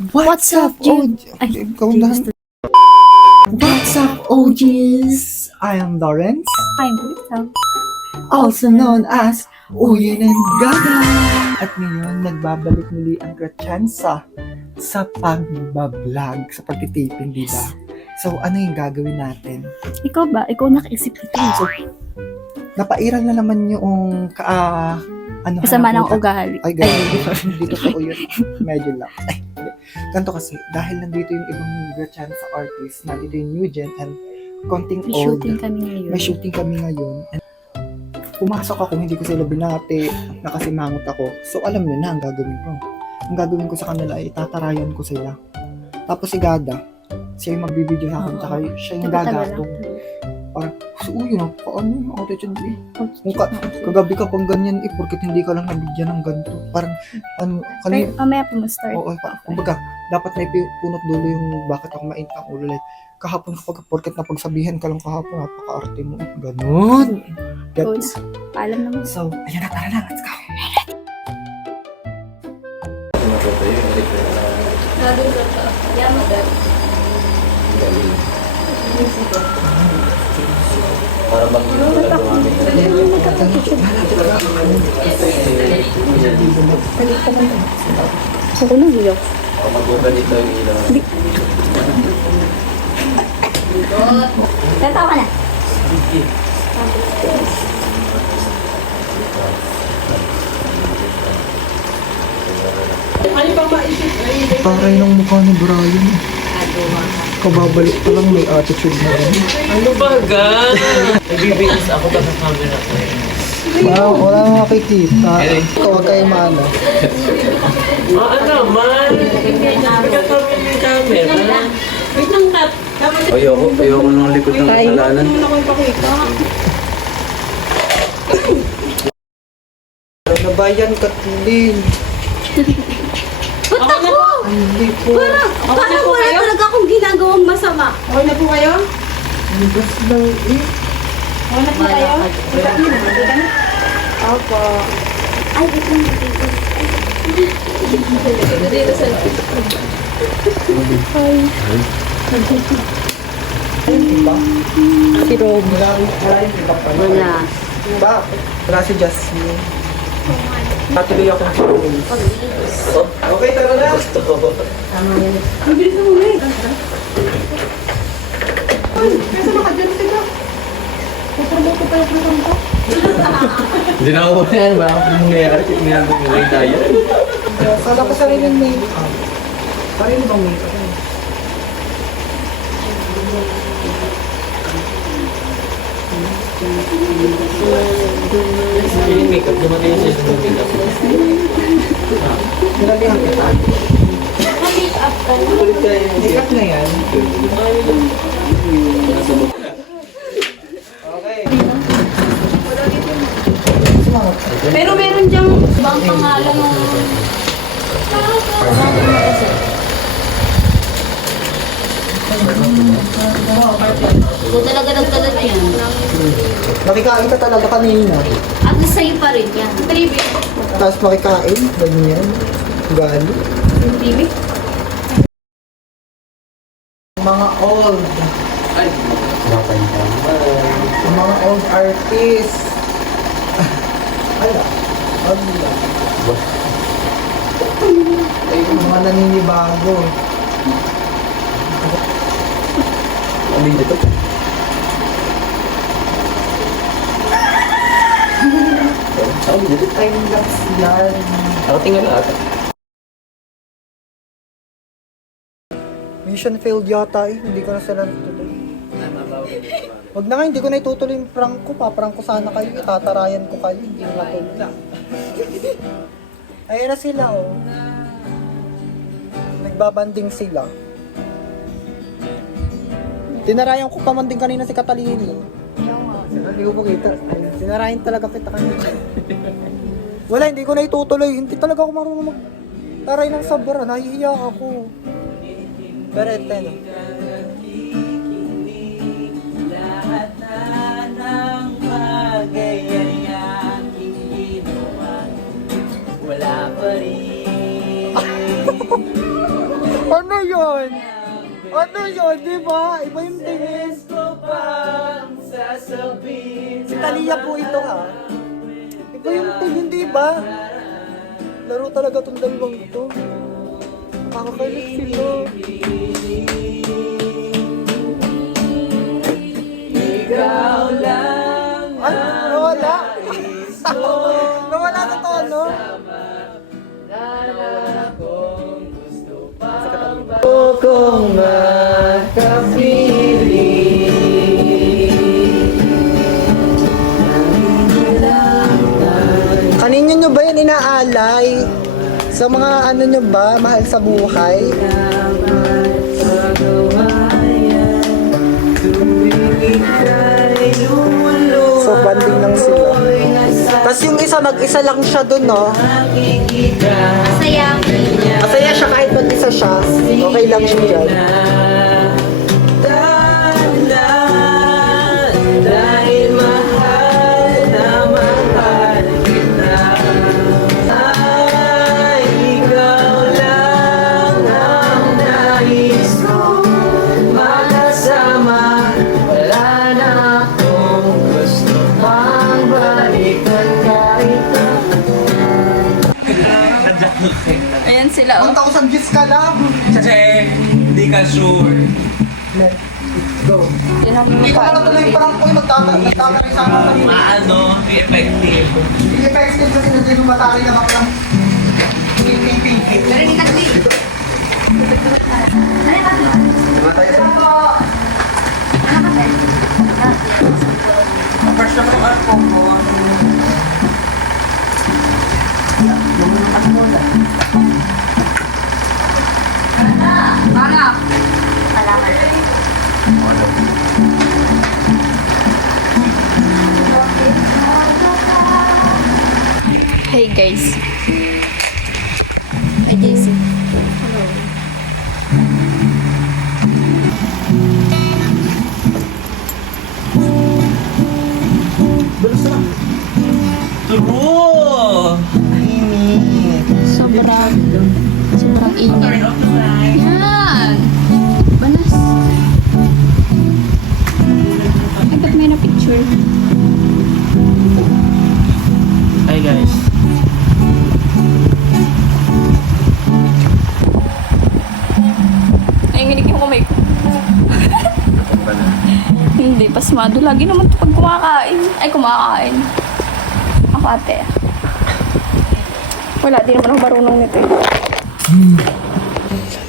What's up, OG? Ay, Ikaw na. What's up, OGs? I am Lawrence, I'm Lisa. also known as Uyin and Gaga. At ngayon, nagbabalik muli ang Gratchansa sa pagbablog, sa pagtitaping, di ba? So, ano yung gagawin natin? Ikaw ba? Ikaw nakaisip nito. So, napairal na naman yung Kasama ng ugali. Ay, gano'n. Hindi totoo yun. Medyo lang. Ay, hindi. Ganito kasi, dahil nandito yung ibang Gratchansa artists, nandito yung Nugent and konting May old. shooting kami ngayon. May shooting kami ngayon. And pumasok ako, hindi ko sila binati, nakasimangot ako. So, alam nyo na ang gagawin ko. Ang gagawin ko sa kanila ay tatarayan ko sila. Tapos si Gada, siya yung magbibideo sa akin, tsaka siya yung gagatong. Parang, so, yun, paano yung attitude eh? Kagabi ka pang ganyan eh, porket hindi ka lang nabigyan ng ganito. Parang, kanina, Mamaya pa mag-start. oo, kumbaga, dapat na ipunot dulo yung bakit ako mainit ang ulo. Like, kahapon kapag porket napagsabihan ka lang kahapon, napaka-arte mo. Ganon. Gets? Paalam naman. So, ayan na, tara na, let's go. Para mag-inom na dumamit. Ako na, hiyo. Para mag-iba dito yung ilaw. Tatawa ka na. Taray ng mukha ni Brian. Kababalik pa lang, may attitude na rin. Ano ba ga? Nagbibigis ako pa sa camera ko eh. Wala nang makikita. Huwag kayo maano. Naman? Pagkakawin yung camera. Wait lang, Kat. Ayoko nang likod ng kasalanan. Nabayan, Kathleen. Ba't ako? Hindi po. Parang wala talaga akong ginagawang masama. Okay na po kayo? Ligas lang eh. Okay na po kayo? Opo. Ay, wait lang. Diba? Si Rob. Wala yung iba pa. Wala. Diba? Wala si Jasmine. Patuloy ako ng okay, tara na. Kasi nakadyan sila. Pupromote pa yung presenta. Hindi na ako yan. Wala akong nangyayari. Ginagawa ko yung tayo. Kala ko sarili yung make-up. Sarili bang make-up? Yung makeup, dumating siya sa makeup. Nilalihan kita. Ma-make-up ka na. Kulit tayo. Make-up na yan. Okay. Pero meron diyang ibang pangalan ng... So talaga nagkalat yan. Makikain ka talaga kanina. At least sa'yo pa rin yan. Baby. Tapos makikain. Ganyan. Gali. Baby? Mga old. Ay, Yung mga old artists. Ala. Ala. Ay, yung mga naninibago. ano yun ito? Ako dito. Time lapse yan. Ako tingnan na ata. Mission failed yata eh. Hindi ko na sila natutuloy. Wag na nga, hindi ko na itutuloy yung prank ko. Paprank ko sana kayo. Itatarayan ko kayo. Hindi ko natuloy. Ayun na sila oh. Nagbabanding sila. Tinarayan ko pa man din kanina si Catalini. Hindi ko makita. Tinarayan talaga kita kanina. Wala, hindi ko na itutuloy. Hindi talaga ako marunong mag-taray ng sabra. Nahihiya ako. Pero ito no. Lahat na ng bagay ay aking ginawa, wala pa rin Ano yun? Ano yun, di ba? Iba yung tingin. Gusto bang sasabihin Si Talia po ito ha. Iba yung tingin, di ba? Laro talaga tong dalawang ito. Nakakailik sila. ikaw lang Ay, nawala. Nawala na to, ano? kung makapiling. Kanino nyo ba yan inaalay? Sa mga ano nyo ba, mahal sa buhay? So, banding lang sila. Tapos yung isa, mag-isa lang siya dun, no? Masaya. Masaya siya kahit mag-isa siya. Okay lang siya dyan. Dahil mahal na mahal kita. Ay, ikaw lang ang nais ko makasama. Wala na akong gusto pang balikan kahit na. Ayan sila, oh. 1,000 views ka lang. Kasi hindi ka sure. Go. Yun ang Hindi ko pala tuloy yung prank ko yung nagkakaroon sa akin kanina. Maano, effective. Hindi effective kasi nandiyan yung matari na baklang pinky. First na mga po ko. Hey guys. Hi JC. True! Sobrang init. Yan! Banas. Ay, ba't may na-picture? Hi guys. Ay, nginikim ko may... Hindi, pasmado. Lagi naman ito pag kumakain. Ay, kumakain. Ako ate. Wala, di naman ako marunong nito eh.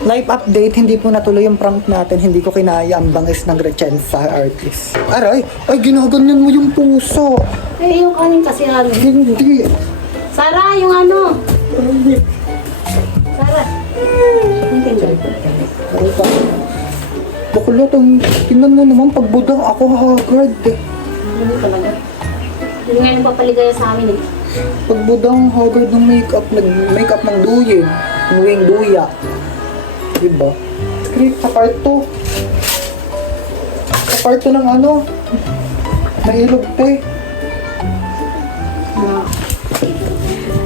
Live update, hindi po natuloy yung prank natin. Hindi ko kinaya ang bangis ng Rechenza artist. Aray, ay ginaganyan mo yung puso. Eh, yung kanin kasi ano. Hindi. Sara, yung ano. Hindi. Sara. Ano ba? Bakulot, tingnan mo naman pagbudang ako haggard. Ano talaga? Hindi nga yung papaligaya sa amin eh. Pagbudang haggard ng makeup ng duyin. Ng wing duya. Diba? Script sa part 2. Sa part 2 ng ano? Nahilog te.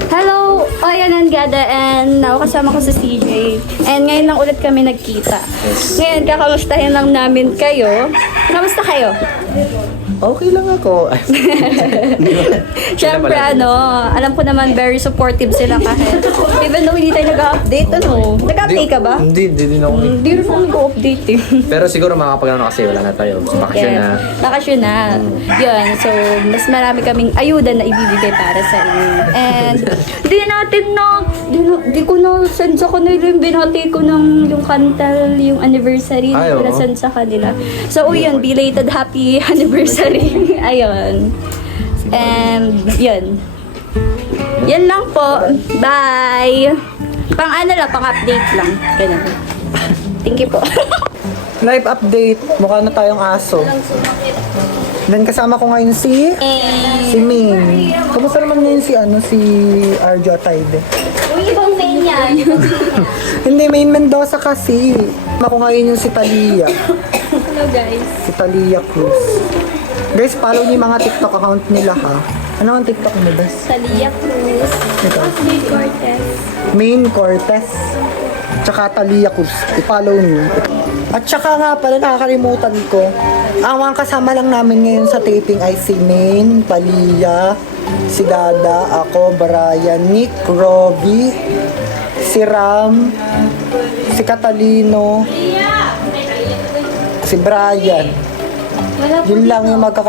Hello! O, yan ang Gada and now kasama ko si CJ. And ngayon lang ulit kami nagkita. Ngayon, kakamustahin lang namin kayo. Kamusta kayo? Okay lang ako. Siyempre, alam ko naman very supportive sila kahit even though hindi tayo nag-update, Nag-update ka ba? Hindi din ako. Hindi rin ako nag-update eh. Pero siguro makakapag na kasi wala na tayo. Bakasyon na. Bakasyon na. Yun. So, mas marami kaming ayuda na ibibigay para sa inyo. And, di ko na send sa kanila yung binati ko ng yung kantal, yung anniversary. Ay, Di ko na oo. send sa kanila. So, yun, belated happy anniversary. Ayun. And, yun. Yan lang po. Bye! Pang-update lang. Ganun. Thank you po. Live update. Mukha na tayong aso. Then kasama ko ngayon si Main. Kumusta naman ngayon si Arjo Atayde? Yung ibang main yan. Hindi, Main Mendoza kasi. Ako ngayon yung si Talia. Hello guys. Si Talia Cruz. Guys, follow niyo yung mga TikTok account nila ha. Ano ang TikTok mo, Bes? Talia Cruz. Ito. Jade Cortez. Main Cortez. Tsaka Talia Cruz. I-follow niyo. At tsaka nga pala, nakakalimutan ko. Ang mga kasama lang namin ngayon sa taping ay si Maine, Talia, si Gada, ako, Brian, Nick, Robbie, si Ram, si Catalino, si Brian. Yun lang yung mga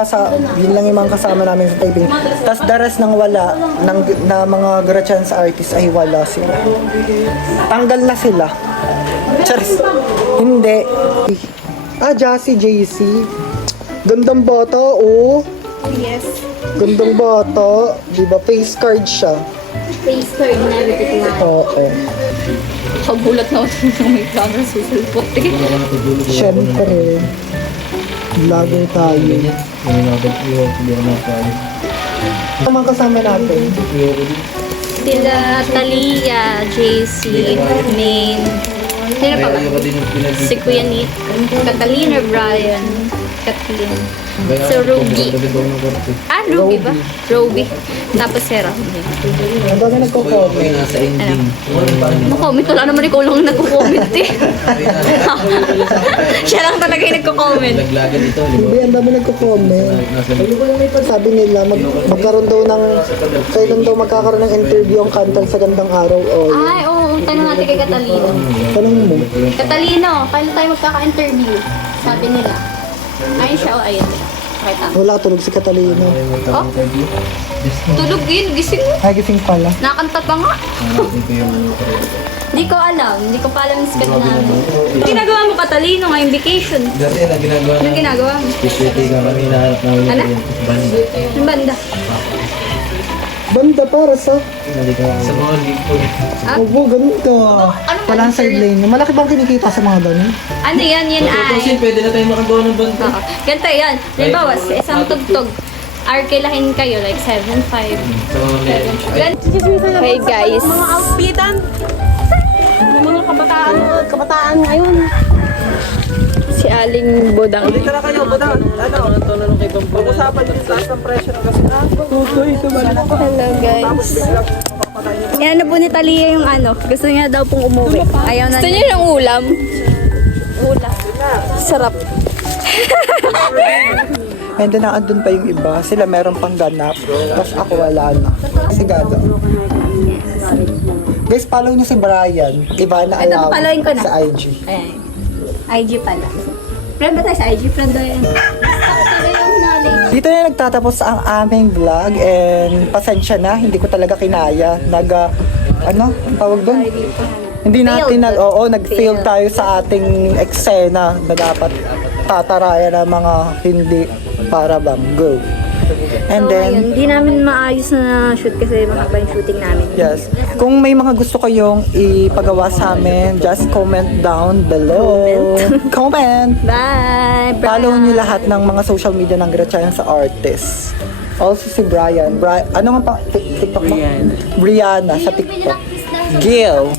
kasama namin sa taping. Tapos the rest ng wala, na mga Grachans artists ay wala sila. Tanggal na sila. Charis. Hindi. Jassy JC. Gandang bata, oh. Yes. Gandang bata. Diba, face card siya. Face card na everything na. Oo. Kagulat na ako nung may camera susulpot. Siyempre. Vlogger tayo. Ang mga kasama natin. Sila Talia, JC, Maine. Sino pa ba? Si Kuya Nick, Catalina, Brian, Kathleen. So, Ruby. Ruby ba? Ruby. Tapos si Rambi. Ang dami nagko-comment. Nasa ending. Comment, wala naman ikaw lang nagko-comment eh. Siya lang talaga yung nagko-comment. Laglagan ito. Hindi, ang dami nagko-comment. Sabi nila, magkaroon daw ng, kailan daw magkakaroon ng interview ang Kantal sa Gandang Araw. Oh, Ay, oo. Tanong natin kay Catalino. tanong mo. Catalino, kailan tayo magkaka-interview? Sabi nila. Ayun siya, o ayun. Pakita. Wala, tulog si Catalino. Oh? Tulog yun, gising mo. Ay, gising pala. Nakanta pa nga. Hindi ko alam. Hindi ko pa alam yung schedule namin. Anong ginagawa mo, Catalino, ngayong vacation? Dati na ginagawa Anong ginagawa mo? Specialty ka kami hinahanap namin Ano? yung banda. Yung banda. Banda para sa... Sa mga lipod. Opo, ganito. Ano ba Walang yung sideline. Malaki bang kinikita sa mga ganun? Ano yan? Yan Kasi ay... pwede na tayo makagawa ng banda. Oo. Ganito yan. Halimbawa, sa isang tugtog, arkilahin kayo, like 7.5. Sa mga lipod. Hey guys. Mga outfitan. Mga kabataan ngayon. Si Aling Bodang. Tara kayo, budang. Ano? Pag-usapan yung taas ng presyo ng gasolina. Hello guys. Yan na po ni Talia yung ano. Gusto niya daw pong umuwi. Ayaw na. Gusto niya ng ulam? Ulam. Sarap. And then, naandun pa yung iba. Sila meron pang ganap. Tapos ako wala na. Si Gada. Guys, follow nyo si Brian. Ivana Ito, Alaw followin ko na. sa IG. Ayan. IG pala. Friend ba tayo sa IG? Friend ba yan? Dito na nagtatapos ang aming vlog and pasensya na, hindi ko talaga kinaya. Ano? Ang tawag doon? Hindi natin nag-fail tayo sa ating eksena na dapat tatarayan ng mga hindi para bang go. And then, Hindi namin maayos na shoot kasi mahaba yung shooting namin. yes. Kung may mga gusto kayong ipagawa sa amin, just comment down below. Comment! Bye! Follow nyo lahat ng mga social media ng Gretchen sa artist. Also si Brian. Ano nga pa? TikTok mo? Brianna sa TikTok. Gil.